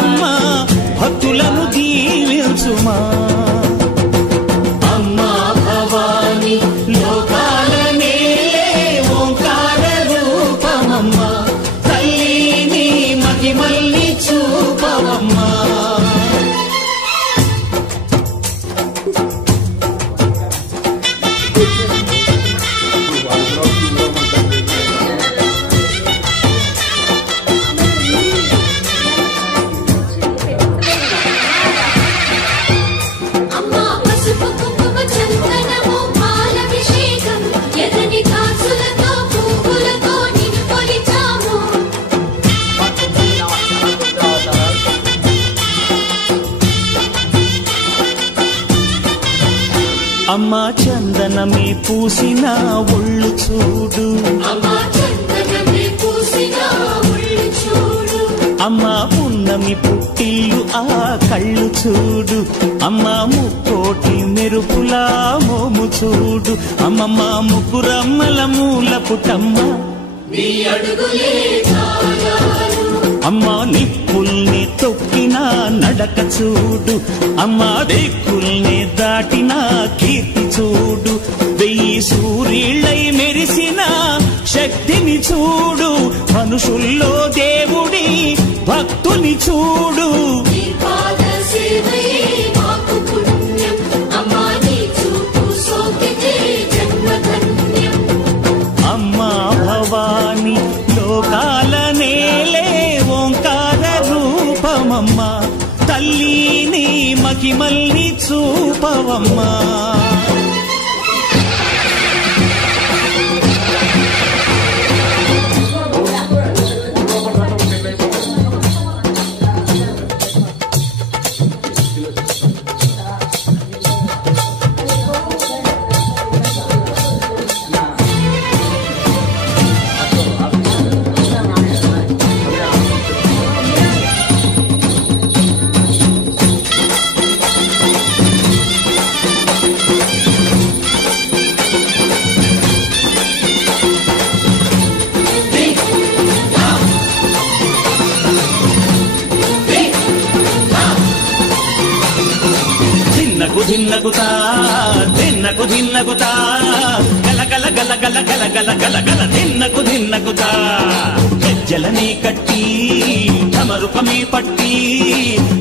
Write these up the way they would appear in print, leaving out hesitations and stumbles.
దుర్గమ్మ భక్తులను దీవించుమా అమ్మా భవాని లోకాల నేలే ఓంకార రూపమమ్మా తల్లిని మహిమల్ని చూపవమ్మా అమ్మా చందనమే పూసిన ఒళ్ళు చూడు అమ్మా పున్నమి పుట్టిల్లు ఆ కళ్ళు చూడు అమ్మా ముక్కోటి మెరుపులా మోము చూడు అమ్మమ్మ ముగ్గురమ్మల మూల పుటమ్మ అమ్మా నిప్పుల్ని తొక్కిన నడక చూడు అమ్మా దిక్కుల్ని దాటిన కీర్తి చూడు 1000 సూర్యుళ్ళై మెరిసిన శక్తిని చూడు మనుషుల్లో దేవుడి భక్తుని చూడు అమ్మా భవాని లోకాల నేలే ఓంకార రూపమమ్మా తల్లిని మహిమల్ని చూపవమ్మా ధిన్నగుతా ధిన్నకు ధిన్నగుతా గల గల గల గల గల గల గల గల ధిన్నగుతా గజ్జలనే కట్టి ఢమరుకమే పట్టి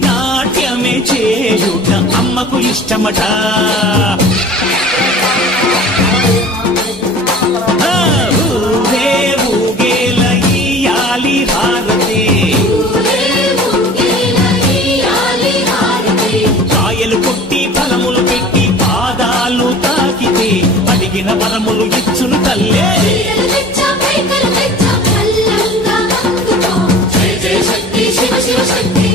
నాట్యమే చేయుట అమ్మకు ఇష్టమట ఊగే ఊగేల ఇయ్యాలి హారతి కాయలు కొట్టి ఫలములు పెట్టి పాదాలు తాకితే అడిగిన వరములు ఇచ్చును తల్లే జయ జయ శక్తి శివ శివ శక్తి